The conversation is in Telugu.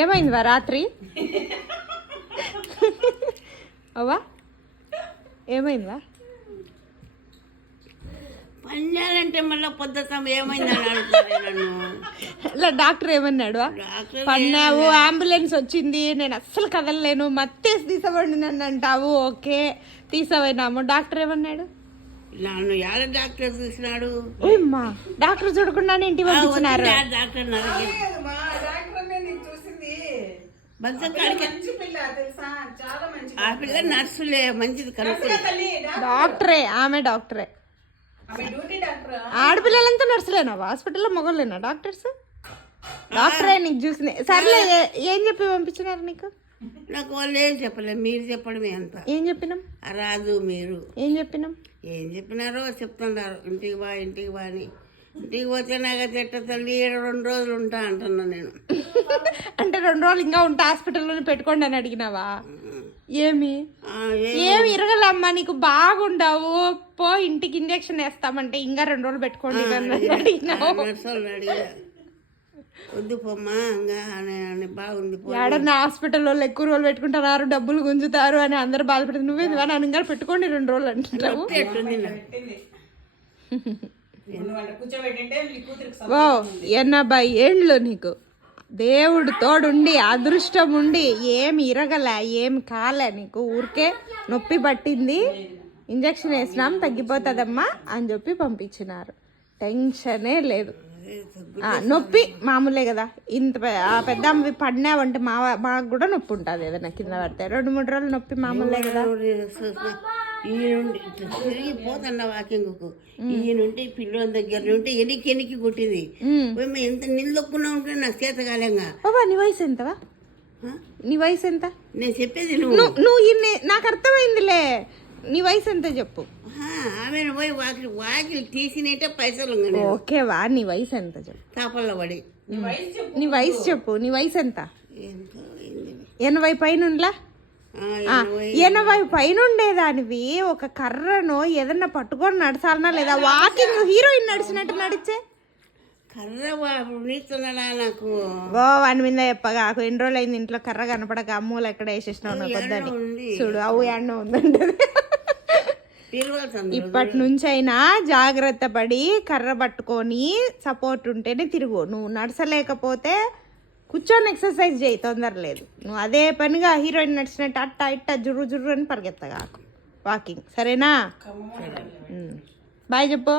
ఏమైందివా రాత్రి? అవ్వా ఏమైందివా? పన్నాలంటే మళ్ళీ పొద్దుతాం ఏమైందని అడుగుతారు నన్ను. ఇలా డాక్టర్ ఏమన్నాడు? పన్నావు, అంబులెన్స్ వచ్చింది, నేను అస్సలు కదలలేను, మత్తేసి తీసవండి నన్ను అంటావు. ఓకే తీసవైనాము. డాక్టర్ ఏమన్నాడు? నన్ను యాడ డాక్టర్ చూసినాడు? అమ్మా డాక్టర్ చూడకుండానే ఇంటికి పంపించినారు. డాక్టర్ ఆ పిల్ల నర్సులే మంచిది కనుక్కుంది. డాక్టరే, ఆమె డాక్టరే. ఆడపిల్లలంతా నర్సులేనా హాస్పిటల్లో? మొగలేనా డాక్టర్స్? డాక్టరే నీకు చూసింది. సర్లే ఏం చెప్పి పంపించినారు నీకు? నాకు వాళ్ళు ఏం చెప్పలేదు, మీరు చెప్పడమే అంత. ఏం చెప్పినాం? రాజు మీరు ఏం చెప్పినాం? ఏం చెప్పినారో చెప్తున్నారు. ఇంటికి బా ఇంటికి బా అని. ఇంటికి పోతే నాకు చెట్ట తల్లి 2 రోజులు ఉంటా అంటున్నా నేను. అంటే 2 రోజులు ఇంకా ఉంటా హాస్పిటల్లోనే పెట్టుకోండి అని అడిగినావా? ఏమి ఇరగలమ్మా నీకు బాగుండవు, పో ఇంటికి ఇంజక్షన్ వేస్తామంటే ఇంకా 2 రోజులు పెట్టుకోండి అడిగినావు. వద్దు పోమ్మా ఇంకా బాగుంది. ఏడన్నా హాస్పిటల్ వాళ్ళు ఎక్కువ రోజులు పెట్టుకుంటారు, డబ్బులు గుంజుతారు అని అందరు బాధపడుతుంది. నువ్వేది నన్ను ఇంకా పెట్టుకోండి 2 రోజులు అంటున్నావు. ఓ 80 ఏండ్లు నీకు దేవుడు తోడుండి అదృష్టం ఉండి ఏమి ఇరగలే, ఏమి కాలే నీకు. ఊరికే నొప్పి పట్టింది, ఇంజక్షన్ వేసినాం తగ్గిపోతుందమ్మా అని చెప్పి పంపించినారు. టెన్షనే లేదు. నొప్పి మామూలే కదా. ఇంత పెద్ద పడినావంటే మాకు కూడా నొప్పి ఉంటుంది. ఏదైనా కింద పడితే 2-3 రోజులు నొప్పి మామూలే కదా. ఈ నుండి తిరిగిపోతున్నా వాకింగ్కు. ఈ నుండి పిల్లల దగ్గర నుండి ఎనికి కుట్టింది. ఎంత నిలదొక్కున్నా ఉంటే నాకు చేత కాలేంగా. బాబా నీ వయసు ఎంతవా? నీ వయసు ఎంత? నేను చెప్పేది నువ్వు నాకు అర్థమైందిలే. నీ వయసు ఎంత చెప్పు. ఆమె పోయి వాకిలి తీసినట్టే పైసలు. ఓకేవా నీ వయసు ఎంత చెప్పు. తాపల్లో పడి నీ వయసు చెప్పు. నీ వయసు ఎంత? 80 పైన. 80 పైన ఉండేదానివి ఒక కర్రను ఏదన్నా పట్టుకొని నడచాలనా లేదా? వాకింగ్ హీరోయిన్ నడిచినట్టు నడిచే కర్ర నీతున్నాడా నాకు? ఓ వాని మీద చెప్పగా ఎన్ని రోజులు అయింది ఇంట్లో కర్ర కనపడక అమ్మూలు ఎక్కడ వేసేసినావు నాకు వద్దని. చూడు అవు ఎండ ఉందంటే. ఇప్పటి నుంచి అయినా జాగ్రత్త పడి కర్ర పట్టుకొని సపోర్ట్ ఉంటేనే తిరుగు. నువ్వు నడచలేకపోతే కూర్చొని ఎక్సర్సైజ్ చేయి, తొందర లేదు. నువ్వు అదే పనిగా హీరోయిన్ నడిచినట్టు అట్ట ఇట్ట జుర్రు జుర్రు అని పరిగెత్తగాకు వాకింగ్. సరేనా? బాయ్ చెప్పు.